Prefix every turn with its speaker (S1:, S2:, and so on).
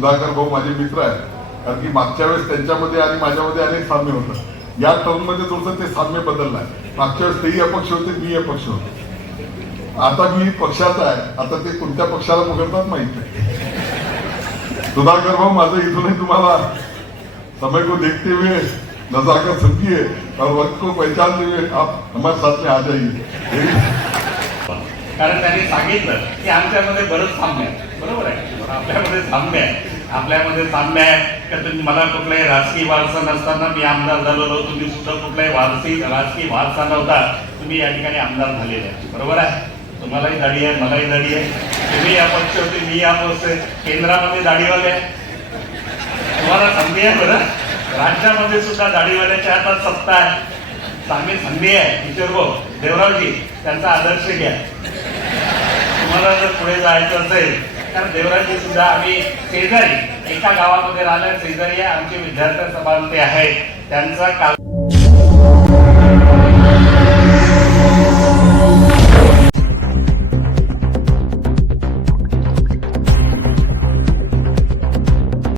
S1: सुधाकर भाऊ माझे मित्र आहेत. कारण की मागच्या वेळेस त्यांच्यामध्ये आणि माझ्यामध्ये अनेक साम्य होतं. या टर्ममध्ये थोडंसं ते साम्य बदललं आहे. मागच्या वेळेस तेही अपक्ष होते मी अपक्ष होते. आता मी पक्षाचा आहे. आता ते कोणत्या पक्षाला पकडतात माहीत नाही. सुधाकर भाऊ माझं इथूनही तुम्हाला समय को देखते हुए नजाकत है और वक्त को पहचानते हुए आप हमारे साथ में आ जाइए.
S2: कारण त्यांनी सांगितलं की आमच्यामध्ये बरंच साम्य आहे. बरोबर आहे? आपल्यामध्ये साम्य आहे. आपल्यामध्ये साम्य आहे का तुम्ही मला कुठलाही राजकीय वारसा नसताना मी आमदार झालेलो तुम्ही सुद्धा कुठलाही वारसी राजकीय वारसा नव्हता. तुम्ही या ठिकाणी आमदार झालेले आहे. बरोबर आहे? तुम्हालाही दाढी आहे मलाही दाढी आहे. तुम्ही या पक्ष होते मी या पक्ष आहे. केंद्रामध्ये दाढीवाले आहे. तुम्हाला संधी आहे बरं? राज्यामध्ये सुद्धा दाढीवाल्याच्या हातात सत्ता आहे. चांगली संधी आहे किशोर भाऊ. देवरावजी त्यांचा आदर्श घ्या. तुम्हाला जर पुढे जायचं असेल तर देवराजी सुद्धा आम्ही शेजारी एका गावामध्ये राहिल्या शेजारी आमचे विद्यार्थी सभापती आहेत. त्यांचा काल